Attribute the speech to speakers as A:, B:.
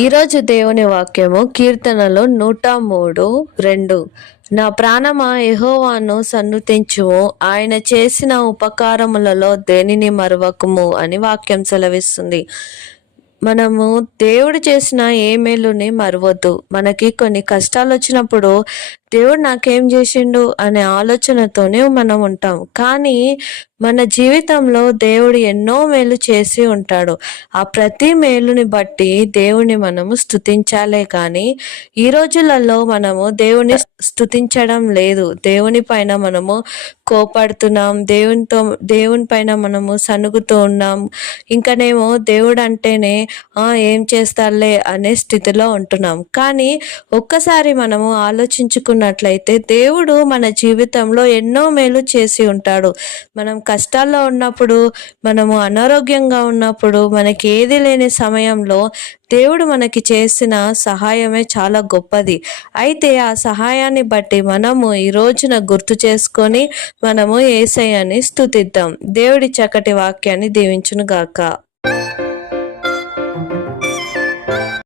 A: ఈరోజు దేవుని వాక్యము కీర్తనలో నూట మూడు రెండు. నా ప్రాణమా యహోవాను సన్నుతించుము ఆయన చేసిన ఉపకారములలో దేనిని మరవకుము అని వాక్యం సెలవిస్తుంది. మనము దేవుడు చేసిన ఏ మేలుని మరవద్దు. మనకి కొన్ని కష్టాలు వచ్చినప్పుడు దేవుడు నాకేం చేసిండు అనే ఆలోచనతోనే మనం ఉంటాం. కానీ మన జీవితంలో దేవుడు ఎన్నో మేలు చేసి ఉంటాడు. ఆ ప్రతి మేలుని బట్టి దేవుని మనము స్థుతించాలే కానీ ఈ రోజులలో మనము దేవుని స్థుతించడం లేదు. దేవుని పైన మనము కోపడుతున్నాం. దేవునితో దేవుని పైన మనము సనుగుతూ ఉన్నాం. ఇంకనేమో దేవుడు అంటేనే "ఆ, ఏం చేస్తారులే అనే స్థితిలో ఉంటున్నాం. కానీ ఒక్కసారి మనము ఆలోచించుకున్నట్లయితే దేవుడు మన జీవితంలో ఎన్నో మేలు చేసి ఉంటాడు. మనం కష్టాల్లో ఉన్నప్పుడు మనము అనారోగ్యంగా ఉన్నప్పుడు మనకి ఏది లేని సమయంలో దేవుడు మనకి చేసిన సహాయమే చాలా గొప్పది. అయితే ఆ సహాయాన్ని బట్టి మనము ఈ రోజున గుర్తు చేసుకొని మనము ఏసయ్యని స్థుతిద్దాం దేవుడి చక్కటి వాక్యాన్ని దీవించును గాక